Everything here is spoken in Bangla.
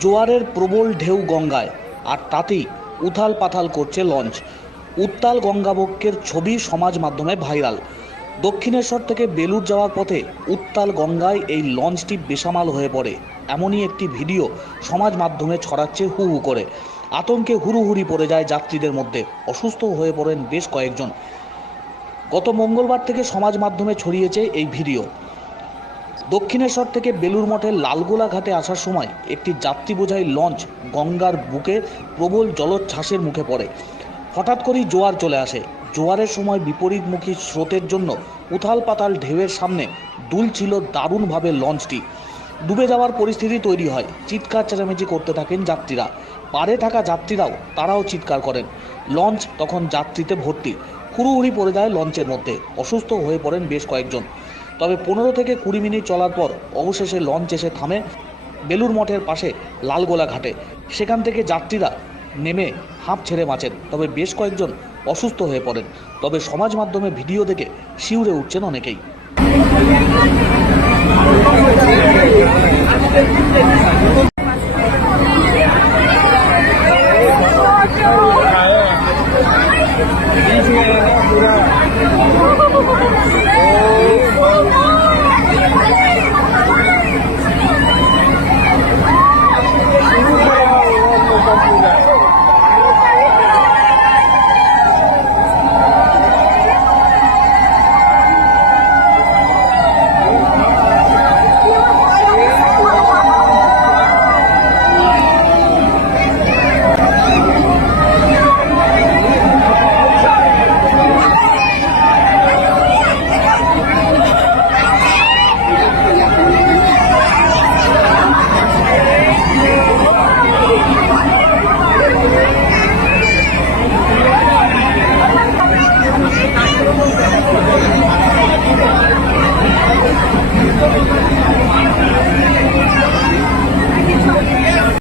জোয়ারের প্রবল ঢেউ গঙ্গায়, আর তাতেই উথাল পাথাল করছে লঞ্চ। উত্তাল গঙ্গাবক্ষের ছবি সমাজ মাধ্যমে ভাইরাল। দক্ষিণেশ্বর থেকে বেলুর যাওয়ার পথে উত্তাল গঙ্গায় এই লঞ্চটি বেসামাল হয়ে পড়ে। এমনই একটি ভিডিও সমাজ মাধ্যমে ছড়াচ্ছে হু হু করে। আতঙ্কে হুড়ুহুড়ি পড়ে যায় যাত্রীদের মধ্যে। অসুস্থ হয়ে পড়েন বেশ কয়েকজন। গত মঙ্গলবার থেকে সমাজ মাধ্যমে ছড়িয়েছে এই ভিডিও। দক্ষিণেশ্বর থেকে বেলুর মঠের লালগোলা ঘাটে আসার সময় একটি যাত্রী বোঝাই লঞ্চ গঙ্গার বুকে প্রবল জলোচ্ছ্বাসের মুখে পড়ে। হঠাৎ করেই জোয়ার চলে আসে। জোয়ারের সময় বিপরীতমুখী স্রোতের জন্য উথাল পাতাল ঢেউয়ের সামনে দুলছিল দারুণভাবে লঞ্চটি। ডুবে যাওয়ার পরিস্থিতি তৈরি হয়। চিৎকার চেঁচামেচি করতে থাকেন যাত্রীরা। পারে থাকা যাত্রীরাও তারাও চিৎকার করেন। লঞ্চ তখন যাত্রীতে ভর্তি। হুড়ুহুড়ি পড়ে যায় লঞ্চের মধ্যে। অসুস্থ হয়ে পড়েন বেশ কয়েকজন। তবে পনেরো থেকে কুড়ি মিনিট চলার পর অবশেষে লঞ্চ এসে থামে বেলুর মঠের পাশে লালগোলা ঘাটে। সেখান থেকে যাত্রীরা নেমে হাঁপ ছেড়ে বাঁচেন। তবে বেশ কয়েকজন অসুস্থ হয়ে পড়েন। তবে সমাজ মাধ্যমে ভিডিও দেখে শিউরে উঠছেন অনেকেই।